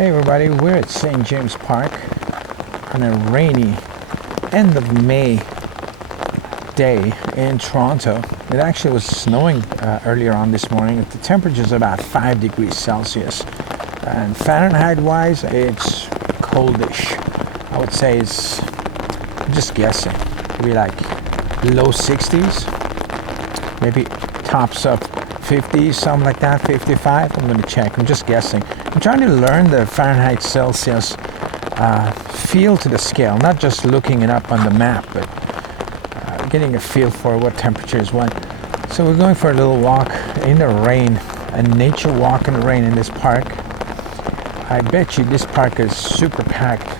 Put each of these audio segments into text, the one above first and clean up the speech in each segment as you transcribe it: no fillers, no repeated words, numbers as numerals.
Hey everybody, we're at St. James Park on a rainy end of May day in Toronto. It actually was snowing earlier on this morning. The temperature is about 5 degrees Celsius. And Fahrenheit wise, it's coldish. I would say it's, I'm just guessing, maybe like low 60s, maybe tops of 50, something like that, 55. I'm going to check. I'm just guessing. I'm trying to learn the Fahrenheit Celsius feel to the scale, not just looking it up on the map, but getting a feel for what temperature is what. So we're going for a little walk in the rain, a nature walk in the rain in this park. I bet you this park is super packed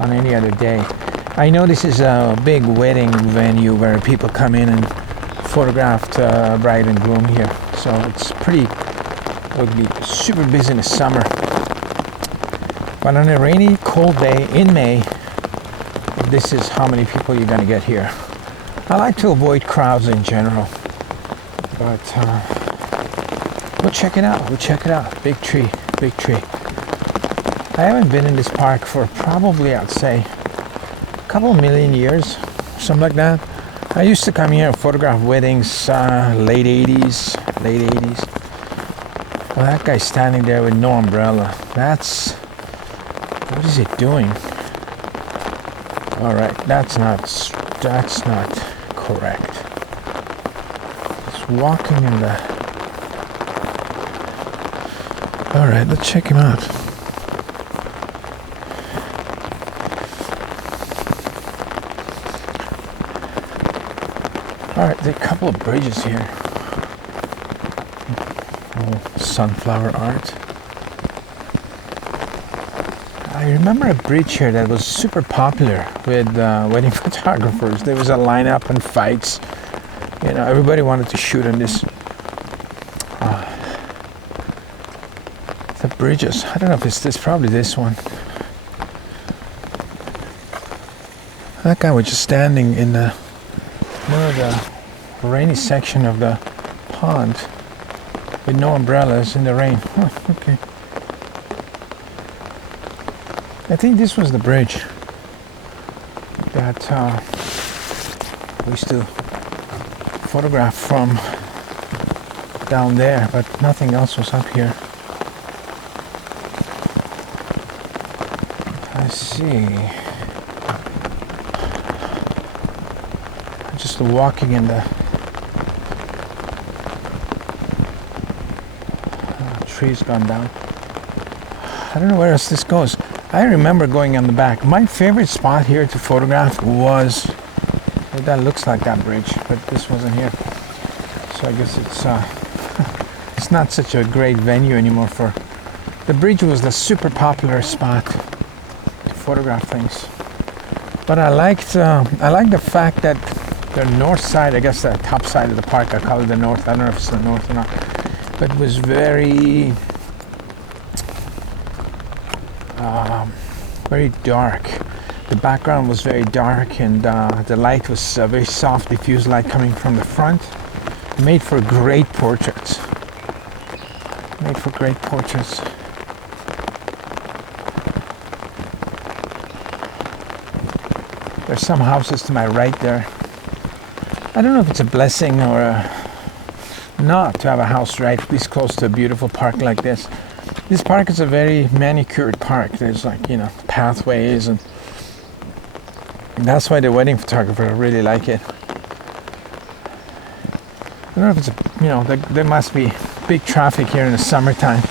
on any other day. I know this is a big wedding venue where people come in and photograph the bride and groom here. So it's pretty, it would be super busy in the summer. But on a rainy, cold day in May, this is how many people you're going to get here. I like to avoid crowds in general, but we'll check it out. We'll check it out. Big tree, big tree. I haven't been in this park for probably, I'd say, a couple million years, something like that. I used to come here and photograph weddings, late 80s. Well, that guy's standing there with no umbrella. What is he doing? All right, that's not correct. He's walking in the... All right, let's check him out. All right, there are a couple of bridges here. Oh, sunflower art. I remember a bridge here that was super popular with wedding photographers. There was a lineup and fights. You know, everybody wanted to shoot on this. The bridges. I don't know if it's this. Probably this one. That guy was just standing in the near the rainy section of the pond with no umbrellas in the rain. Oh, okay. I think this was the bridge that we used to photograph from down there, but nothing else was up here. I see. Just walking in the tree's gone down. I don't know where else this goes. I remember going on the back. My favorite spot here to photograph was, well, that looks like that bridge, but this wasn't here. So I guess it's not such a great venue anymore for, the bridge was the super popular spot to photograph things. But I like the fact that the north side, I guess the top side of the park, I call it the north, I don't know if it's the north or not, but it was very dark. The background was very dark, and the light was very soft, diffused light coming from the front. Made for great portraits. There's some houses to my right there. I don't know if it's a blessing or not to have a house right this close to a beautiful park like this. This park is a very manicured park. There's like, you know, pathways, and that's why the wedding photographer really like it. I don't know if it's there must be big traffic here in the summertime,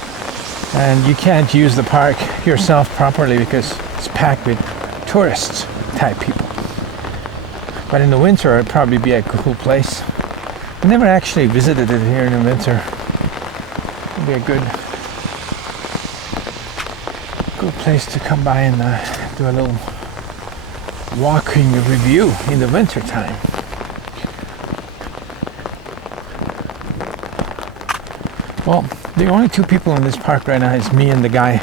and you can't use the park yourself properly because it's packed with tourists type people. But in the winter, it'd probably be a cool place. I never actually visited it here in the winter. It'd be a good place to come by and do a little walking review in the winter time. Well, the only two people in this park right now is me and the guy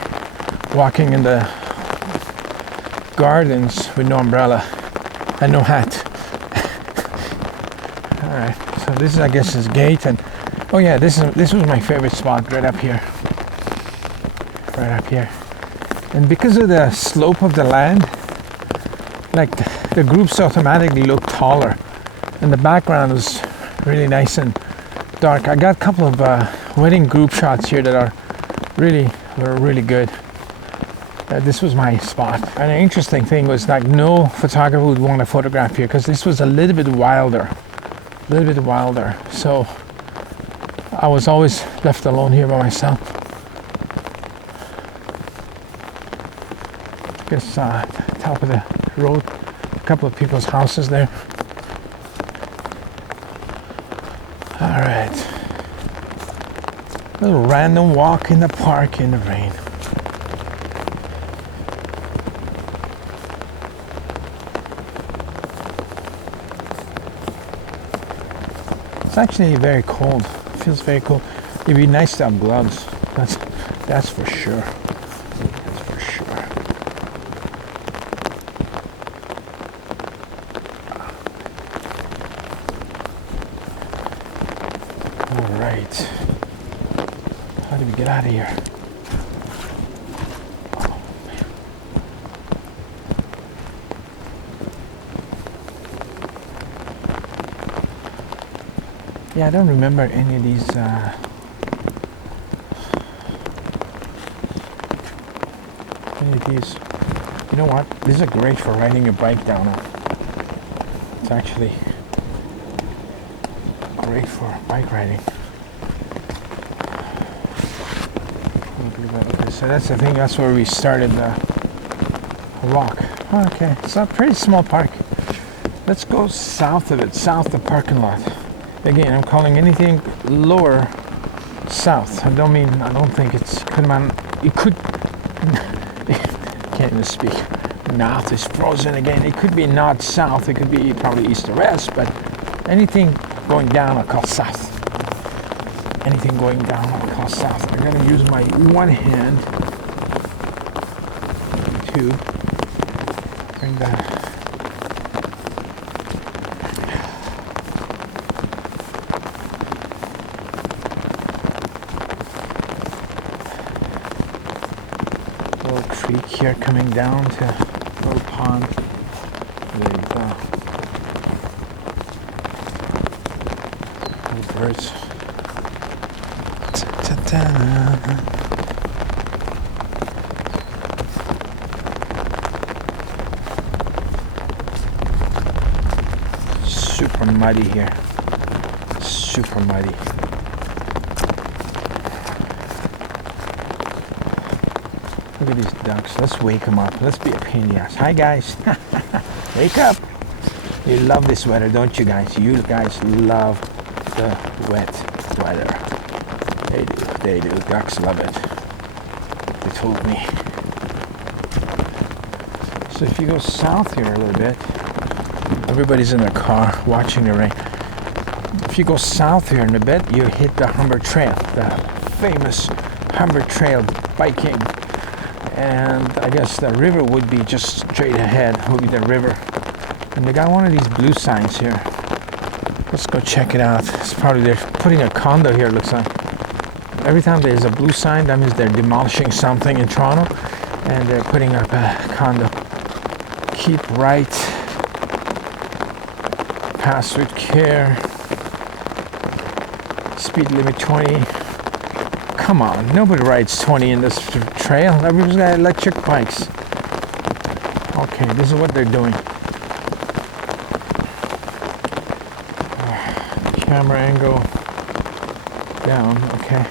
walking in the gardens with no umbrella and no hat. All right, so this is, I guess, his gate, and oh yeah, this was my favorite spot right up here. And because of the slope of the land, like the groups automatically look taller, and the background is really nice and dark. I got a couple of wedding group shots here that are really good. This was my spot. And the interesting thing was like no photographer would want to photograph here because this was a little bit wilder. So I was always left alone here by myself. Guess top of the road, a couple of people's houses there. All right, a little random walk in the park in the rain. It's actually very cold. It feels very cold. It'd be nice to have gloves. That's for sure. That's for sure. All right. How do we get out of here? Yeah, I don't remember any of these. You know what? These are great for riding your bike down on. It's actually great for bike riding. Okay, so that's the thing. That's where we started the walk. Okay, it's a pretty small park. Let's go south of it, south the parking lot. Again, I'm calling anything lower south. I don't think it's, it could, can't even speak. North is frozen again. It could be north south. It could be probably east or west, but anything going down I call south. Anything going down I call south. I'm gonna use my one hand to bring that. Creek here coming down to a little pond. There you go. Little birds. Ta-ta-ta. Super muddy here. Super muddy. Look at these ducks. Let's wake them up. Let's be a pain in the ass. Hi, guys. Wake up. You love this weather, don't you guys? You guys love the wet weather. They do. They do. Ducks love it. They told me. So if you go south here a little bit, everybody's in their car watching the rain. If you go south here in a bit, you hit the Humber Trail, the famous Humber Trail biking. And I guess the river would be just straight ahead, would be the river. And they got one of these blue signs here. Let's go check it out. It's probably they're putting a condo here, it looks like. Every time there's a blue sign, that means they're demolishing something in Toronto and they're putting up a condo. Keep right, pass with care, speed limit 20. Come on, nobody rides 20 in this trail. Everybody's got electric bikes. Okay, this is what they're doing. Camera angle down, okay.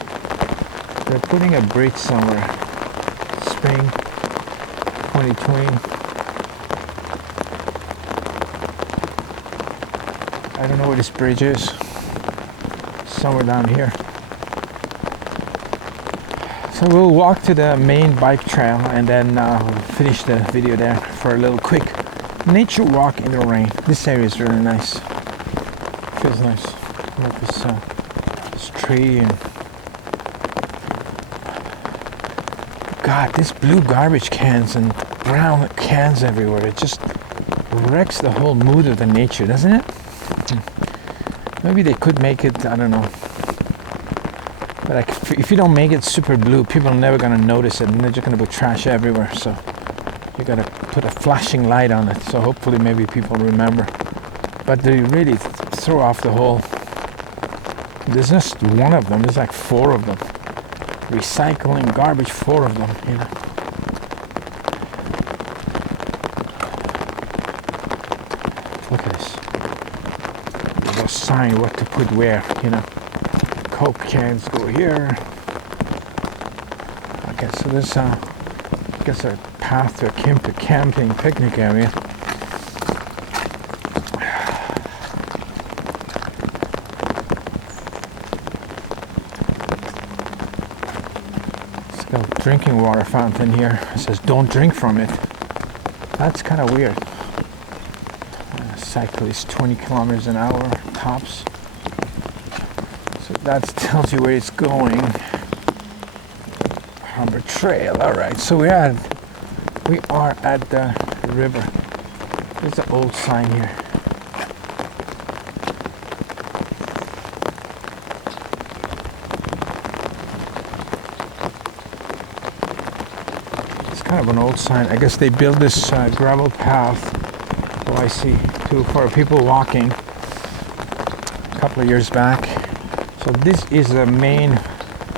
They're putting a bridge somewhere. Spring 2020. I don't know where this bridge is. Somewhere down here. So we'll walk to the main bike trail and then finish the video there for a little quick nature walk in the rain. This area is really nice. Feels nice. Look at this tree and God, this blue garbage cans and brown cans everywhere. It just wrecks the whole mood of the nature, doesn't it? Maybe they could make it, I don't know, But like, if you don't make it super blue, people are never gonna notice it, and they're just gonna put trash everywhere. So you gotta put a flashing light on it. So hopefully, maybe people remember. But they really throw off the whole. There's just one of them. There's like 4 of them. Recycling garbage, 4 of them. You know. Look at this. There's a sign what to put where. You know. Coke cans go here. Okay, so this I guess a path to a camping picnic area. It's got a drinking water fountain here. It says don't drink from it. That's kind of weird. Cyclist 20 kilometers an hour tops. So that tells you where it's going. Humber Trail. All right. So we are at the river. There's an old sign here. It's kind of an old sign. I guess they built this gravel path. Oh, I see. For people walking. A couple of years back. So this is the main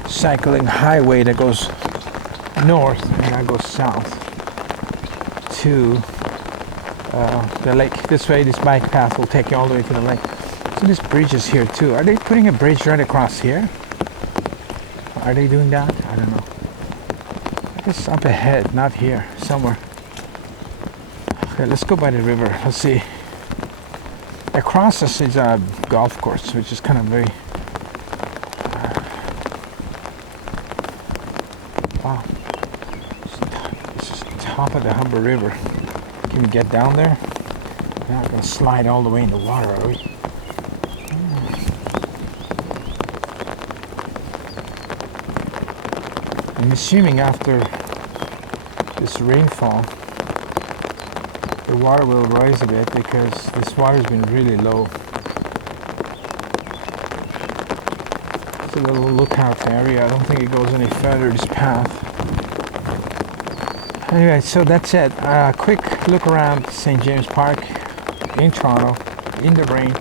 cycling highway that goes north and that goes south to the lake. This way, this bike path will take you all the way to the lake. So this bridge is here too. Are they putting a bridge right across here? Are they doing that? I don't know. I guess up ahead, not here, somewhere. Okay, let's go by the river. Let's see. Across us is a golf course, which is kind of very wow. This is the top of the Humber River. Can we get down there? We're not going to slide all the way in the water, are we? I'm assuming after this rainfall, the water will rise a bit because this water's been really low. It's a little lookout area. I don't think it goes any further, this path. Anyway, so that's it. Quick look around St. James Park in Toronto, in the rain,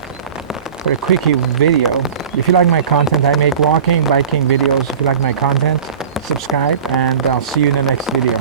for a quickie video. If you like my content, I make walking, biking videos. If you like my content, subscribe, and I'll see you in the next video.